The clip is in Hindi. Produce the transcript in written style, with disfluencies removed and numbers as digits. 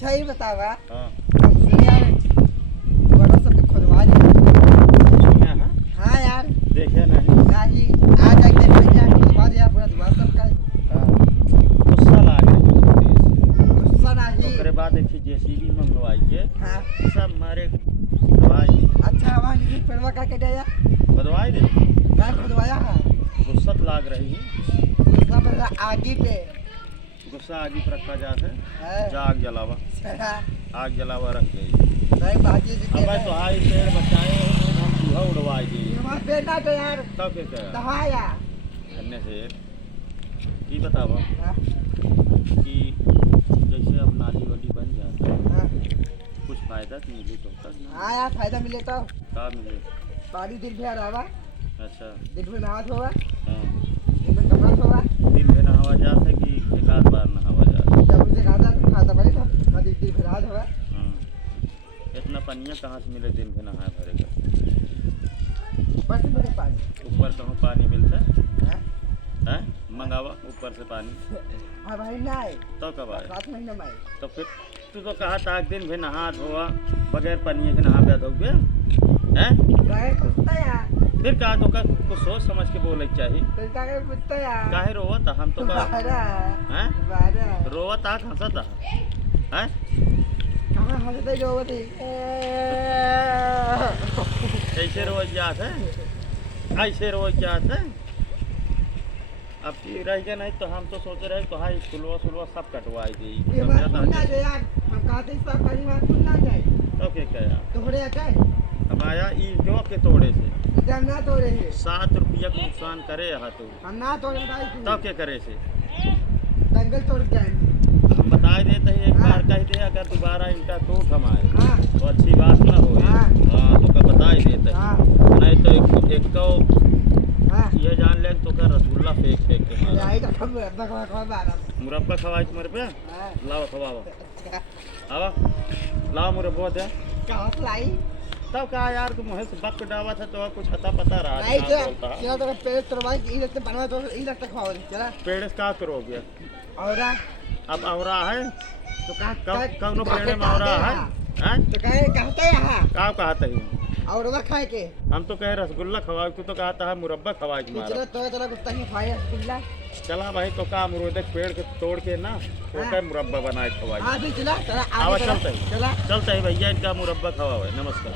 अच्छा ही बतावा। हाँ हम सुने यार बड़ा सबके खुदवा दिया। सुना है हाँ यार देखे नहीं। नहीं आज तक देखते यार खुदवा दिया पूरा दुआ सबका। हाँ, गुस्सा लाग रही गुस्सा नहीं। ओकरे बाद एक जेसीबी मंगवाई के हाँ सब मारे दवाई दी अच्छा हवा नहीं पेड़वा का के दिया बदवाई दे क्या खुदवाया है। गुस्सा लाग रही है। गुस्सा पहले आगे पे गुस्सा आगे पर रखा जाता है है। जाग जलावा सरा आग जलावा रख गई। नहीं बाजी जी अब भाई तो हाई पेड़ बचाए हम चूहा उड़वाई दी हमारे बेटा तो यार तब के क्या दवाया। करने से ये बताओ हाँ कि जैसे अब नाली वाली बन जाता है हाँ कुछ फायदा तो मिले तो तक ना हाँ यार फायदा मिले तो का मिले। पानी दिन भर आवा अच्छा दिन में नहा धोवा हाँ दिन में कपड़ा धोवा दिन में नहावा जाता है कि एक आध बार नहावा जाता है। जब उसे खाता तो खाता पड़े तो नदी दिन भर रात होगा। हाँ इतना पनिया कहाँ से मिले दिन में नहाए भरेगा। ऊपर से मिले पानी। ऊपर कहाँ पानी मिलता है हाँ हैं मंगावा ऊपर से पानी हाँ भाई नहीं तो कब आए रात महीने में तो फिर तू तो कहा था दिन में नहा धोआ बगैर पनिए के नहा बैठ गया हैं गए पूछता यार फिर कहा तो का कुछ सोच समझ के बोले के चाहिए। फिर क्या गए पूछता यार काहे रोवत था हम तो का बारह हैं बारह रोवत था हंसत था हैं कहाँ हंसते जो होती ऐसे रोज जात है ऐसे रोज जात है। अब की रह गया नहीं तो हम तो सोच रहे तो हाँ स्कूलवा सब कटवाई दी ये बात सुनना जो यार हम कहते हैं सब परिवार सुनना चाहिए तो क्या क्या तोड़े जाए अब आया ई जो के तोड़े से इधर ना तोड़े हैं 7 रुपया का नुकसान करे यहाँ तो हम ना तोड़े भाई तब क्या करे से दंगल तोड़ जाएंगे। हम बता देते हैं एक बार कह दे अगर दोबारा इनका टूट हमारे हाँ तो अच्छी बात ना हो। हाँ। हाँ तो का बता ही देते हाँ हैं नहीं तो एक तो हाँ ये जान ले तो का रसगुल्ला फेंक फेंक के मारा आई तो हम बकवा बारह मुरब्बा खवाई तुम्हारे पे हाँ लाओ खवाओ आवा लाओ मुरब्बा दे कहाँ से लाई तब कहा यार तुम मुझे से बक डावा था तो कुछ अता पता रहा नहीं क्या बोलता है। चला तो पेड़ तोड़वाई इधर से बनवा तो इधर तक खाओ चला पेड़ से का करोगे और अब औरा है तो कहाँ कौनो पेड़ में औरा है हैं तो कहे कहते यहाँ का कहता है और वो खाए के हम तो कहे रसगुल्ला खवाए तू तो कहता है मुरब्बा खवाए तुम्हारा। चलो तो चला कुत्ता ही खाए रसगुल्ला। चला भाई तो का अमरूद के पेड़ के तोड़ के ना तो हाँ। क्या मुरब्बा बनाए खवाए। हाँ भी चला चला आवा आगे चलते ही चला चलते ही भैया इनका मुरब्बा खवाए। नमस्कार।